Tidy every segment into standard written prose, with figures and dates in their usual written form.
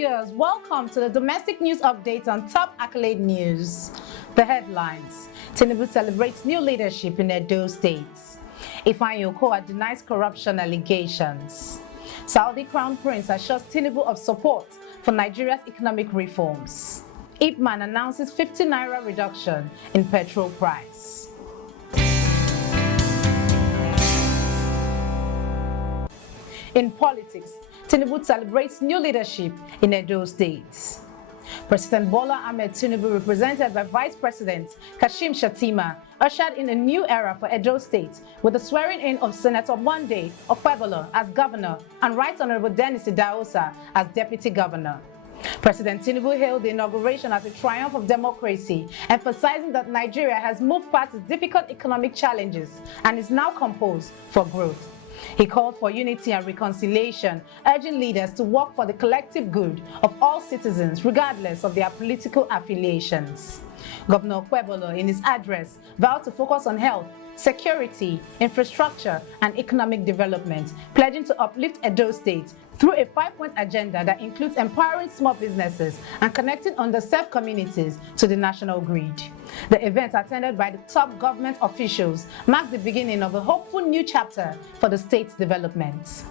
viewers, welcome to the domestic news update on Top Accolade News. The headlines: Tinubu celebrates new leadership in Edo State. Ifeanyi Okowa denies corruption allegations. Saudi Crown Prince assures Tinubu of support for Nigeria's economic reforms. IPMAN announces 50 naira reduction in petrol price. In politics, Tinubu celebrates new leadership in Edo State. President Bola Ahmed Tinubu, represented by Vice President Kashim Shettima, ushered in a new era for Edo State with the swearing-in of Senator Monday Okpebholo as governor and Right Honorable Dennis Idahosa as deputy governor. President Tinubu hailed the inauguration as a triumph of democracy, emphasizing that Nigeria has moved past its difficult economic challenges and is now composed for growth. He called for unity and reconciliation, urging leaders to work for the collective good of all citizens, regardless of their political affiliations. Governor Okpebholo, in his address, vowed to focus on health, security, infrastructure, and economic development, pledging to uplift Edo State through a 5-point agenda that includes empowering small businesses and connecting underserved communities to the national grid. The event, attended by the top government officials, marked the beginning of a hopeful new chapter for the state's development.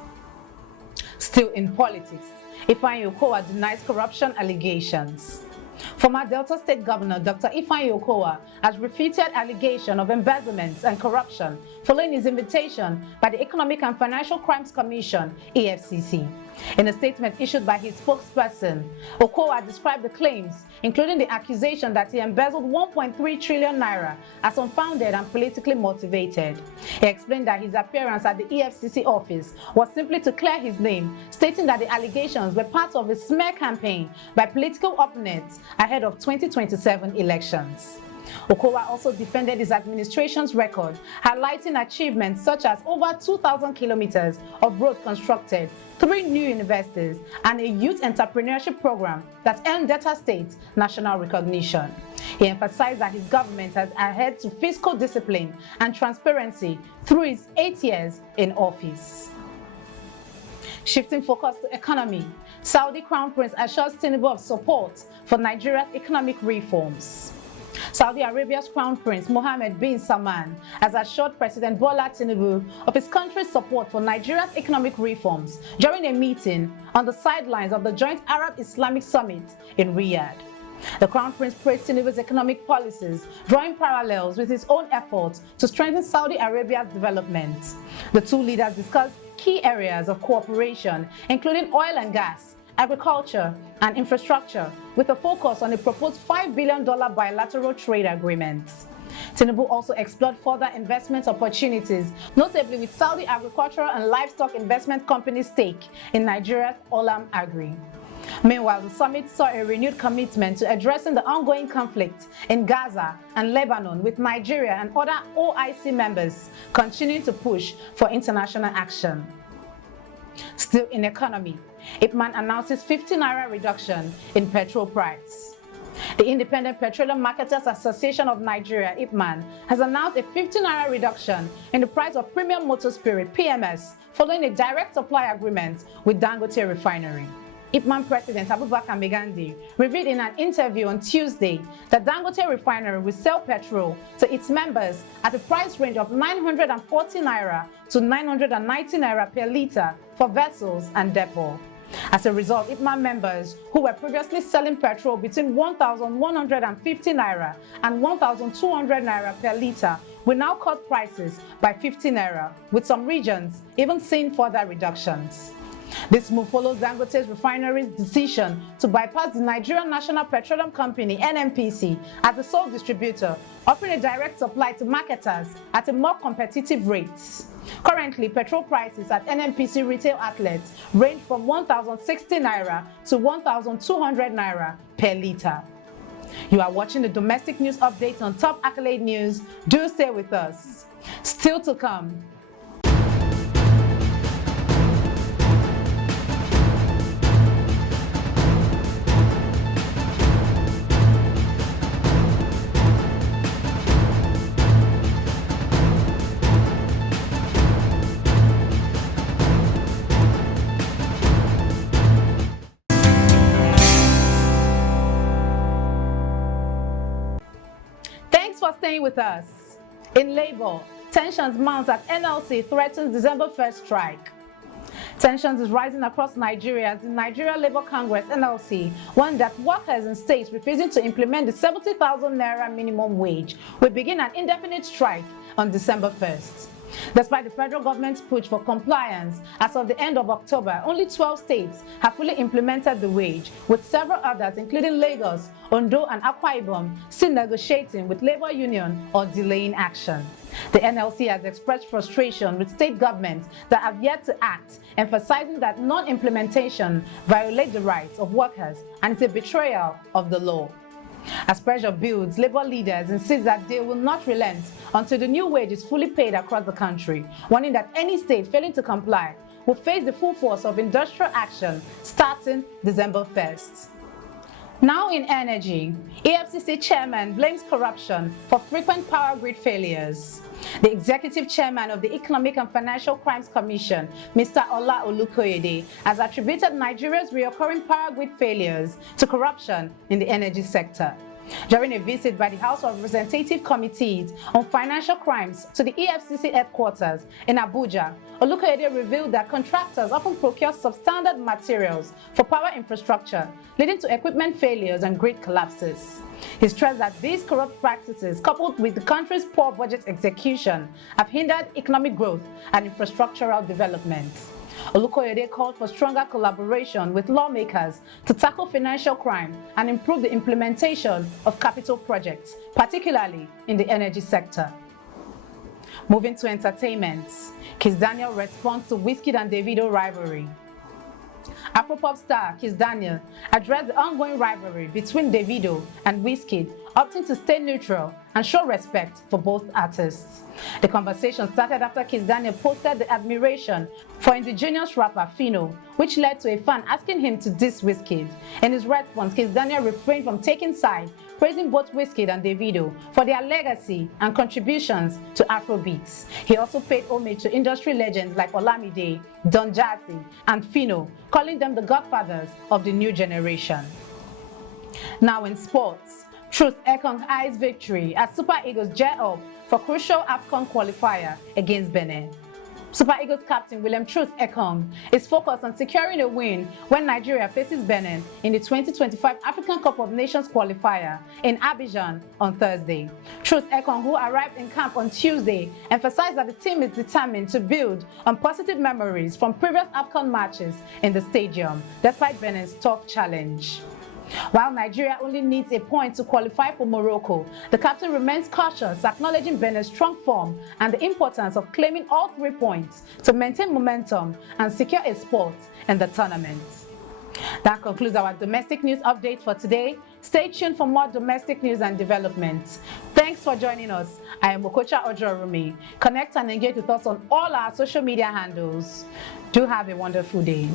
Still in politics, Ifeanyi Okowa denies corruption allegations. Former Delta State Governor Dr. Ifeanyi Okowa has refuted allegations of embezzlement and corruption following his invitation by the Economic and Financial Crimes Commission, EFCC. In a statement issued by his spokesperson, Okowa described the claims, including the accusation that he embezzled 1.3 trillion naira, as unfounded and politically motivated. He explained that his appearance at the EFCC office was simply to clear his name, stating that the allegations were part of a smear campaign by political opponents ahead of 2027 elections. Okowa also defended his administration's record, highlighting achievements such as over 2,000 kilometers of road constructed, 3 new universities, and a youth entrepreneurship program that earned Delta State national recognition. He emphasized that his government has adhered to fiscal discipline and transparency through his 8 years in office. Shifting focus to economy, Saudi Crown Prince assures Tinubu of support for Nigeria's economic reforms. Saudi Arabia's Crown Prince Mohammed bin Salman has assured President Bola Tinubu of his country's support for Nigeria's economic reforms during a meeting on the sidelines of the Joint Arab-Islamic Summit in Riyadh. The Crown Prince praised Tinubu's economic policies, drawing parallels with his own efforts to strengthen Saudi Arabia's development. The two leaders discussed key areas of cooperation, including oil and gas, agriculture, and infrastructure, with a focus on a proposed $5 billion bilateral trade agreement. Tinubu also explored further investment opportunities, notably with Saudi Agricultural and Livestock Investment Company's stake in Nigeria's Olam Agri. Meanwhile, the summit saw a renewed commitment to addressing the ongoing conflict in Gaza and Lebanon, with Nigeria and other OIC members continuing to push for international action. Still in economy, IPMAN announces 50 naira reduction in petrol price. The Independent Petroleum Marketers Association of Nigeria, IPMAN, has announced a 50 naira reduction in the price of premium motor spirit, PMS, following a direct supply agreement with Dangote Refinery. IPMAN President Abubakar Megandi revealed in an interview on Tuesday that Dangote Refinery will sell petrol to its members at a price range of 940 naira to 990 naira per litre for vessels and depot. As a result, IPMAN members who were previously selling petrol between 1,150 naira and 1,200 naira per litre will now cut prices by 50 naira, with some regions even seeing further reductions. This move follows Dangote Refinery's decision to bypass the Nigerian National Petroleum Company (NNPC) as the sole distributor, offering a direct supply to marketers at a more competitive rate. Currently, petrol prices at NNPC retail outlets range from 1,060 naira to 1,200 naira per litre. You are watching the domestic news update on Top Accolade News. Do stay with us. Still to come. staying with us. In labor, tensions mount as NLC threatens December 1st strike. Tensions is rising across Nigeria as the Nigeria Labour Congress (NLC) warned that workers in states refusing to implement the 70,000 naira minimum wage will begin an indefinite strike on December 1st. Despite the federal government's push for compliance, as of the end of October, only 12 states have fully implemented the wage, with several others, including Lagos, Ondo, and Akwa Ibom, still negotiating with labor union or delaying action. The NLC has expressed frustration with state governments that have yet to act, emphasizing that non-implementation violates the rights of workers and is a betrayal of the law. As pressure builds, labor leaders insist that they will not relent until the new wage is fully paid across the country, warning that any state failing to comply will face the full force of industrial action starting December 1st. Now in energy, EFCC chairman blames corruption for frequent power grid failures. The executive chairman of the Economic and Financial Crimes Commission, Mr. Ola Olukoyede, has attributed Nigeria's recurring power grid failures to corruption in the energy sector. During a visit by the House of Representative Committees on Financial Crimes to the EFCC headquarters in Abuja, Olukoyede revealed that contractors often procure substandard materials for power infrastructure, leading to equipment failures and grid collapses. He stressed that these corrupt practices, coupled with the country's poor budget execution, have hindered economic growth and infrastructural development. Olukoyede called for stronger collaboration with lawmakers to tackle financial crime and improve the implementation of capital projects, particularly in the energy sector. Moving to entertainment, Kiss Daniel responds to Wizkid and Davido rivalry. Afropop star Kiss Daniel addressed the ongoing rivalry between Davido and Wizkid, opting to stay neutral and show respect for both artists. The conversation started after Kiss Daniel posted the admiration for indigenous rapper Phyno, which led to a fan asking him to diss Wizkid. In his response, Kiss Daniel refrained from taking sides, praising both Wizkid and Davido for their legacy and contributions to Afrobeats. He also paid homage to industry legends like Olamide, Don Jazzy, and Phyno, calling them the godfathers of the new generation. Now in sports, Truth Ekong eyes victory as Super Eagles jet up for crucial AFCON qualifier against Benin. Super Eagles captain William Truth Ekong is focused on securing a win when Nigeria faces Benin in the 2025 African Cup of Nations qualifier in Abidjan on Thursday. Truth Ekong, who arrived in camp on Tuesday, emphasized that the team is determined to build on positive memories from previous AFCON matches in the stadium, despite Benin's tough challenge. While Nigeria only needs a point to qualify for Morocco, the captain remains cautious, acknowledging Benin's strong form and the importance of claiming all 3 points to maintain momentum and secure a spot in the tournament. That concludes our domestic news update for today. Stay tuned for more domestic news and developments. Thanks for joining us. I am Okocha Ojorumi. Connect and engage with us on all our social media handles. Do have a wonderful day.